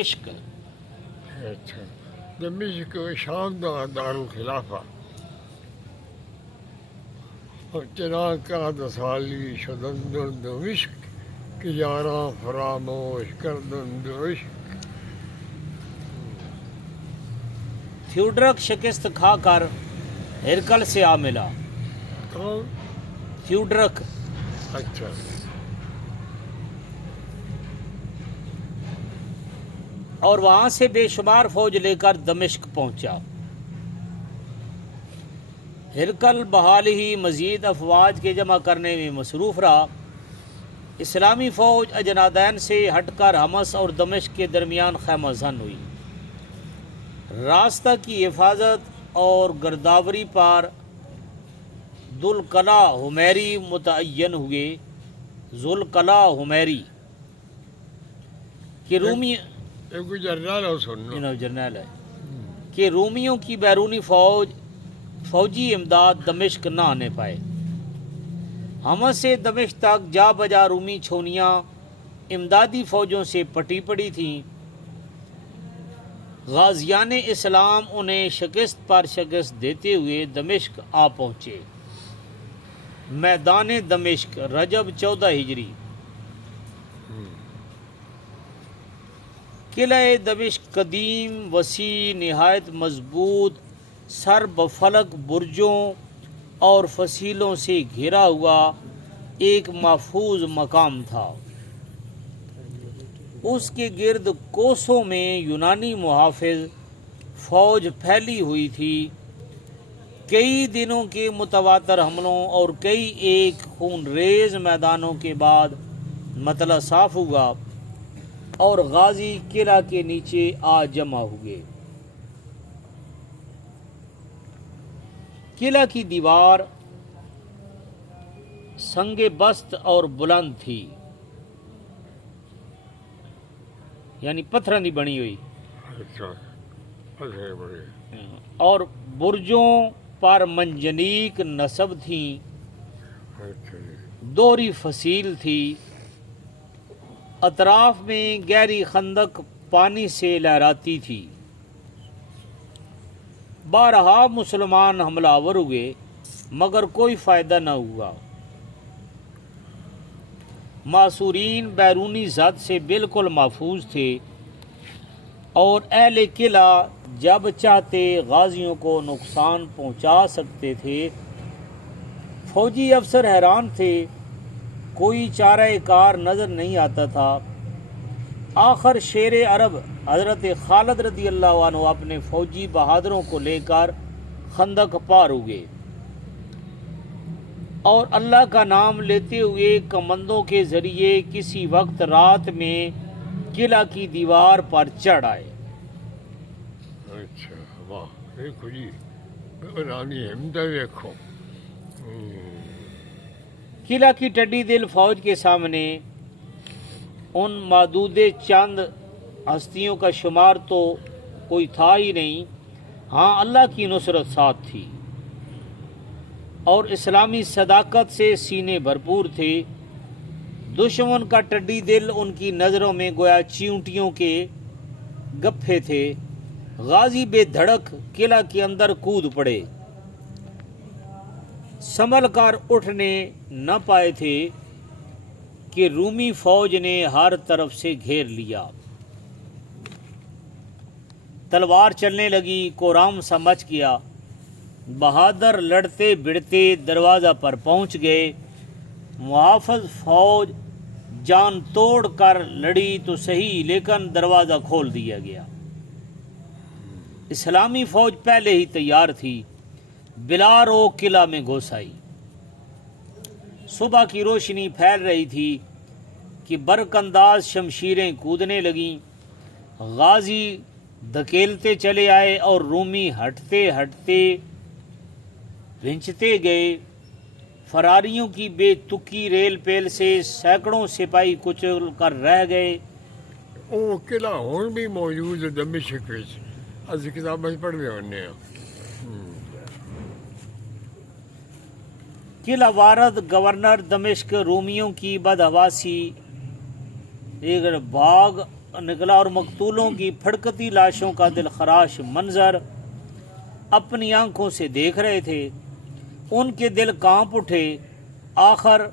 دمشق. اچھا دمشق شام دارالخلافہ اور چنان کا دسالی شدن دمشق کہ یاراں فراموش کردن عشق. تھیوڈرک شکست کھا کر ہرکل سے آ ملا. کون؟ تھیوڈرک اچھا اور وہاں سے بے شمار فوج لے کر دمشق پہنچا. ہرکل بحال ہی مزید افواج کے جمع کرنے میں مصروف رہا. اسلامی فوج اجنادین سے ہٹ کر حمص اور دمشق کے درمیان خیمہ زن ہوئی. راستہ کی حفاظت اور گرداوری پر ذوالقلع حمیری متعین ہوئے. ذوالقلع حمیری کہ رومی ایک جنرل ہو سنو جرنیل ہے کہ رومیوں کی بیرونی فوجی امداد دمشق نہ آنے پائے. حمص سے دمشق تک جا بجا رومی چھونیاں امدادی فوجوں سے پٹی پڑی تھیں. غازیان اسلام انہیں شکست پر شکست دیتے ہوئے دمشق آ پہنچے. میدان دمشق رجب 14 ہجری. قلعہ دمشق قدیم، وسیع، نہایت مضبوط، سر بفلک برجوں اور فصیلوں سے گھرا ہوا ایک محفوظ مقام تھا. اس کے گرد کوسوں میں یونانی محافظ فوج پھیلی ہوئی تھی. کئی دنوں کے متواتر حملوں اور کئی ایک خون ریز میدانوں کے بعد مطلع صاف ہوا اور غازی قلعہ کے نیچے آ جمع ہوئے. قلعہ کی دیوار سنگ بست اور بلند تھی، یعنی پتھراں دی بنی ہوئی، اچھا اچھا بڑے اور برجوں پر منجنیق نصب تھیں. اچھا جی دوہری فصیل تھی. اطراف میں گہری خندق پانی سے لہراتی تھی. بارہا مسلمان حملہ آور ہوئے مگر کوئی فائدہ نہ ہوا. معصورین بیرونی زد سے بالکل محفوظ تھے اور اہل قلعہ جب چاہتے غازیوں کو نقصان پہنچا سکتے تھے. فوجی افسر حیران تھے، کوئی چارہ کار نظر نہیں آتا تھا. آخر شیر عرب حضرت خالد رضی اللہ عنہ اپنے فوجی بہادروں کو لے کر خندق پار ہوئے اور اللہ کا نام لیتے ہوئے کمندوں کے ذریعے کسی وقت رات میں قلعہ کی دیوار پر چڑھ آئے. اچھا واہ دیکھو جی رانی ہمت دیکھو. قلعہ کی ٹڈی دل فوج کے سامنے ان معدود چند ہستیوں کا شمار تو کوئی تھا ہی نہیں. ہاں اللہ کی نصرت ساتھ تھی اور اسلامی صداقت سے سینے بھرپور تھے. دشمن کا ٹڈی دل ان کی نظروں میں گویا چیونٹیوں کے گپھے تھے. غازی بے دھڑک قلعہ کے اندر کود پڑے. سنبھل کر اٹھنے نہ پائے تھے کہ رومی فوج نے ہر طرف سے گھیر لیا. تلوار چلنے لگی، کورام سا مچ گیا. بہادر لڑتے بڑھتے دروازہ پر پہنچ گئے. محافظ فوج جان توڑ کر لڑی تو صحیح، لیکن دروازہ کھول دیا گیا. اسلامی فوج پہلے ہی تیار تھی. بلا رو قلعہ میں گھس آئی. صبح کی روشنی پھیل رہی تھی کہ برق انداز شمشیریں کودنے لگیں. غازی دھکیلتے چلے آئے اور رومی ہٹتے ہٹتے بھنچتے گئے. فراریوں کی بے تکی ریل پیل سے سینکڑوں سپاہی کچل کر رہ گئے. وہ قلعہ ہون بھی موجود ہے دمشق وچ، از کتابیں پڑھتے ہونے ہیں. قلعہ وارد گورنر دمشق رومیوں کی بدحواسی ایک بھاگ نکلا اور مقتولوں کی پھڑکتی لاشوں کا دل خراش منظر اپنی آنکھوں سے دیکھ رہے تھے۔ ان کے دل کانپ اٹھے، آخر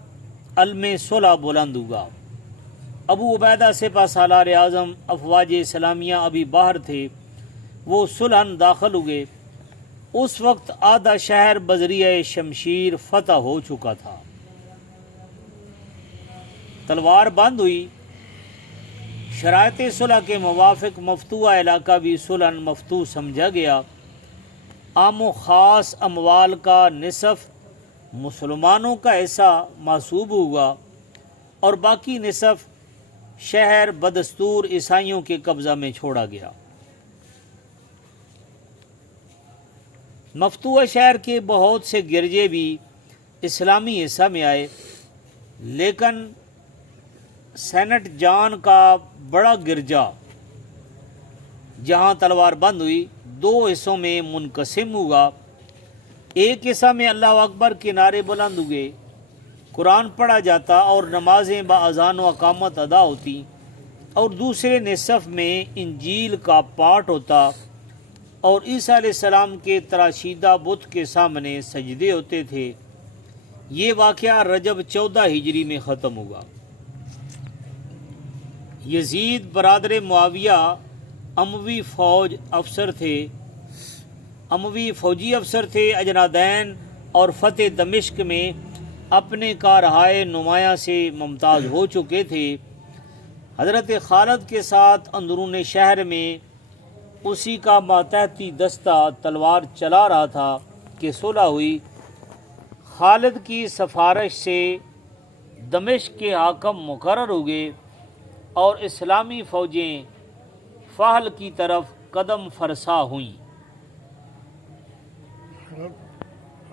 علم صلح بلند ہوا۔ ابو عبیدہ سپہ سالار اعظم افواج اسلامیہ ابھی باہر تھے، وہ صلحاً داخل ہوئے۔ اس وقت آدھا شہر بذریعہ شمشیر فتح ہو چکا تھا۔ تلوار بند ہوئی۔ شرائط صلح کے موافق مفتوحہ علاقہ بھی صلحاً مفتوح سمجھا گیا۔ عام و خاص اموال کا نصف مسلمانوں کا حصہ محسوب ہوا اور باقی نصف شہر بدستور عیسائیوں کے قبضہ میں چھوڑا گیا۔ مفتوحہ شہر کے بہت سے گرجے بھی اسلامی حصہ میں آئے، لیکن سینٹ جان کا بڑا گرجا جہاں تلوار بند ہوئی 2 حصوں میں منقسم ہوا۔ ایک حصہ میں اللہ اکبر کے نعرے بلند ہوئے، قرآن پڑھا جاتا اور نمازیں باذان و اقامت ادا ہوتی، اور دوسرے نصف میں انجیل کا پاٹ ہوتا اور عیسیٰ علیہ السلام کے تراشیدہ بت کے سامنے سجدے ہوتے تھے۔ یہ واقعہ رجب 14 ہجری میں ختم ہوا۔ یزید برادر معاویہ اموی فوجی افسر تھے۔ اجنادین اور فتح دمشق میں اپنے کارہائے نمایاں سے ممتاز ہو چکے تھے۔ حضرت خالد کے ساتھ اندرون شہر میں اسی کا ماتحتی دستہ تلوار چلا رہا تھا کہ صلح ہوئی۔ خالد کی سفارش سے دمشق کے حاکم مقرر ہوئے اور اسلامی فوجیں فحل کی طرف قدم فرسا ہوئیں۔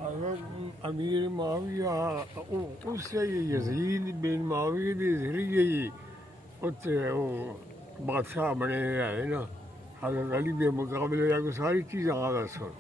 حضرت امیر معاویہ اس سے یزید بن معاویہ کے ذریعے ہی اتنے وہ بادشاہ بنے ہیں نا، حضرت علی کے مقابلے جا کے ساری چیزیں آگے سن